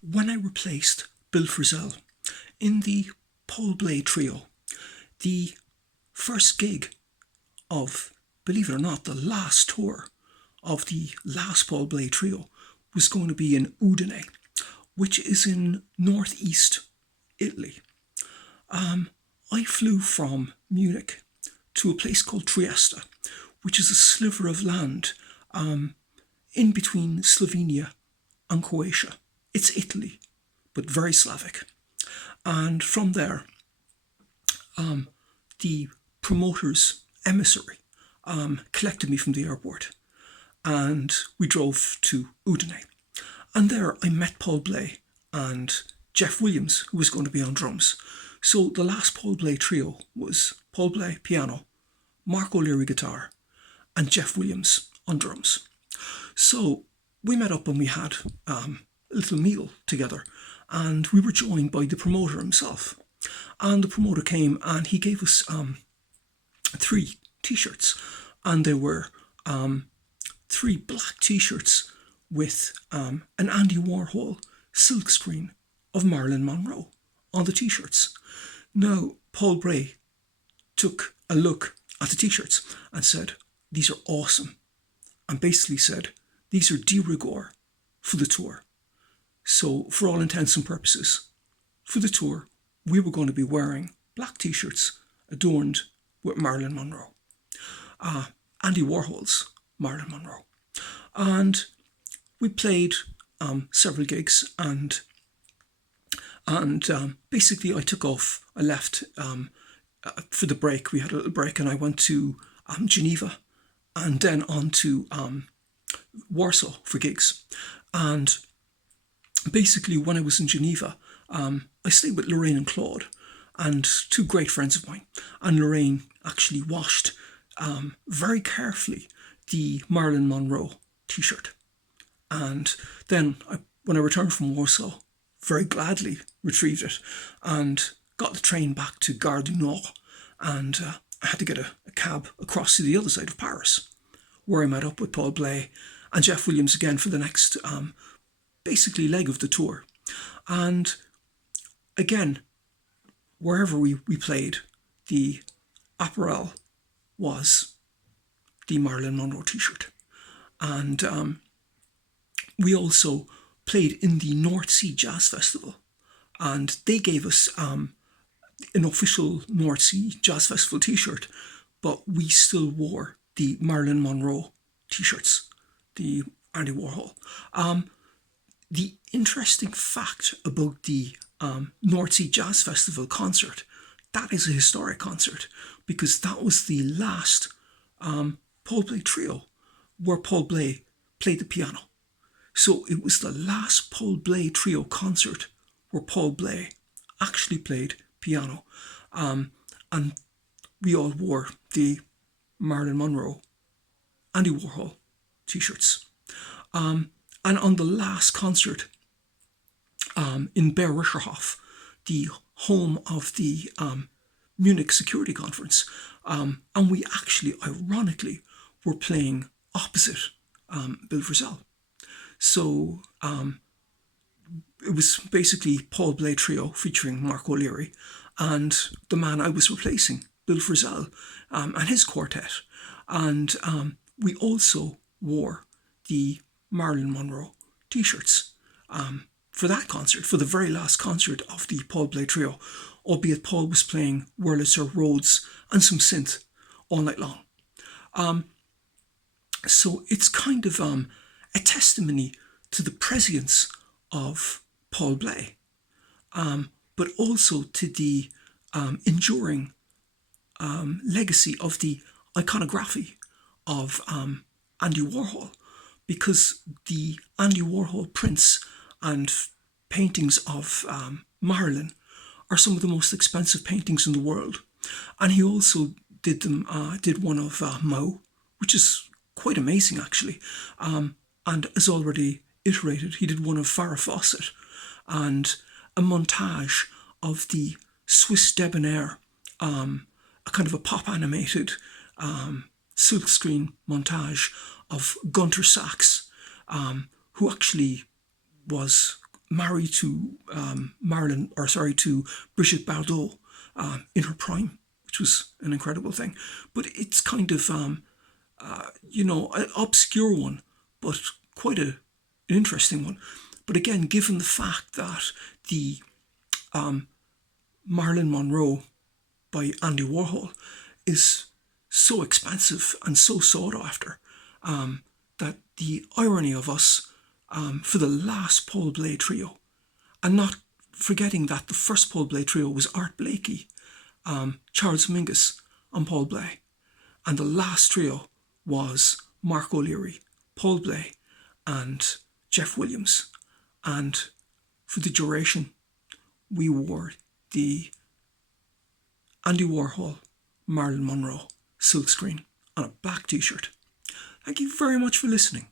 when I replaced Bill Frisell in the Paul Bley Trio, the first gig of, believe it or not, the last tour of the last Paul Bley Trio was going to be in Udine, which is in northeast Italy. I flew from Munich to a place called Trieste, which is a sliver of land in between Slovenia and Croatia. It's Italy, but very Slavic. And from there, the promoter's emissary collected me from the airport, and we drove to Udine. And there I met Paul Bley and Jeff Williams, who was going to be on drums. So the last Paul Bley Trio was Paul Bley piano, Mark O'Leary guitar, and Jeff Williams on drums. So we met up and we had a little meal together, and we were joined by the promoter himself. And the promoter came and he gave us 3 T-shirts, and they were 3 black T-shirts with an Andy Warhol silkscreen of Marilyn Monroe on the T-shirts. Now, Paul Bley took a look at the T-shirts and said, "These are awesome," and basically said, "These are de rigueur for the tour." So, for all intents and purposes, for the tour, we were going to be wearing black T-shirts adorned with Marilyn Monroe. Andy Warhol's Marilyn Monroe. And we played several gigs, and basically I took off. I left for the break. We had a little break, and I went to Geneva and then on to Warsaw for gigs. And basically when I was in Geneva, I stayed with Lorraine and Claude, and 2 great friends of mine. And Lorraine actually washed very carefully the Marilyn Monroe T-shirt. And then when I returned from Warsaw, very gladly retrieved it and got the train back to Gare du Nord, and I had to get a cab across to the other side of Paris, where I met up with Paul Bley and Jeff Williams again for the next basically leg of the tour. And again, wherever we played, the apparel was the Marilyn Monroe T-shirt. And we also played in the North Sea Jazz Festival, and they gave us an official North Sea Jazz Festival T-shirt, but we still wore the Marilyn Monroe T-shirts, the Andy Warhol. The interesting fact about the North Sea Jazz Festival concert, that is a historic concert, because that was the last Paul Bley Trio where Paul Bley played the piano. So it was the last Paul Bley Trio concert where Paul Bley actually played piano. And we all wore the Marilyn Monroe, Andy Warhol T-shirts. And on the last concert in Berrischerhof, the home of the Munich Security Conference, and we actually, ironically, were playing opposite Bill Frisell. So it was basically Paul Bley Trio featuring Mark O'Leary and the man I was replacing, Bill Frisell, and his quartet. And we also wore the Marilyn Monroe T-shirts for that concert, for the very last concert of the Paul Bley Trio, albeit Paul was playing Wurlitzer, Rhodes and some synth all night long. So it's kind of a testimony to the prescience of Paul Bley, but also to the enduring legacy of the iconography of Andy Warhol, because the Andy Warhol prints and paintings of Marilyn are some of the most expensive paintings in the world. And he also did one of Mo, which is quite amazing actually. And as already iterated, he did one of Farrah Fawcett, and a montage of the Swiss debonair, a kind of a pop animated silkscreen montage of Gunter Sachs, who actually was married to to Brigitte Bardot in her prime, which was an incredible thing. But it's kind of an obscure one, but quite an interesting one. But again, given the fact that the Marilyn Monroe by Andy Warhol is so expensive and so sought after, that the irony of us, for the last Paul Bley Trio, and not forgetting that the first Paul Bley Trio was Art Blakey, Charles Mingus and Paul Bley, and the last trio was Mark O'Leary, Paul Bley and Jeff Williams. And for the duration, we wore the Andy Warhol Marilyn Monroe silkscreen on a black t-shirt. Thank you very much for listening.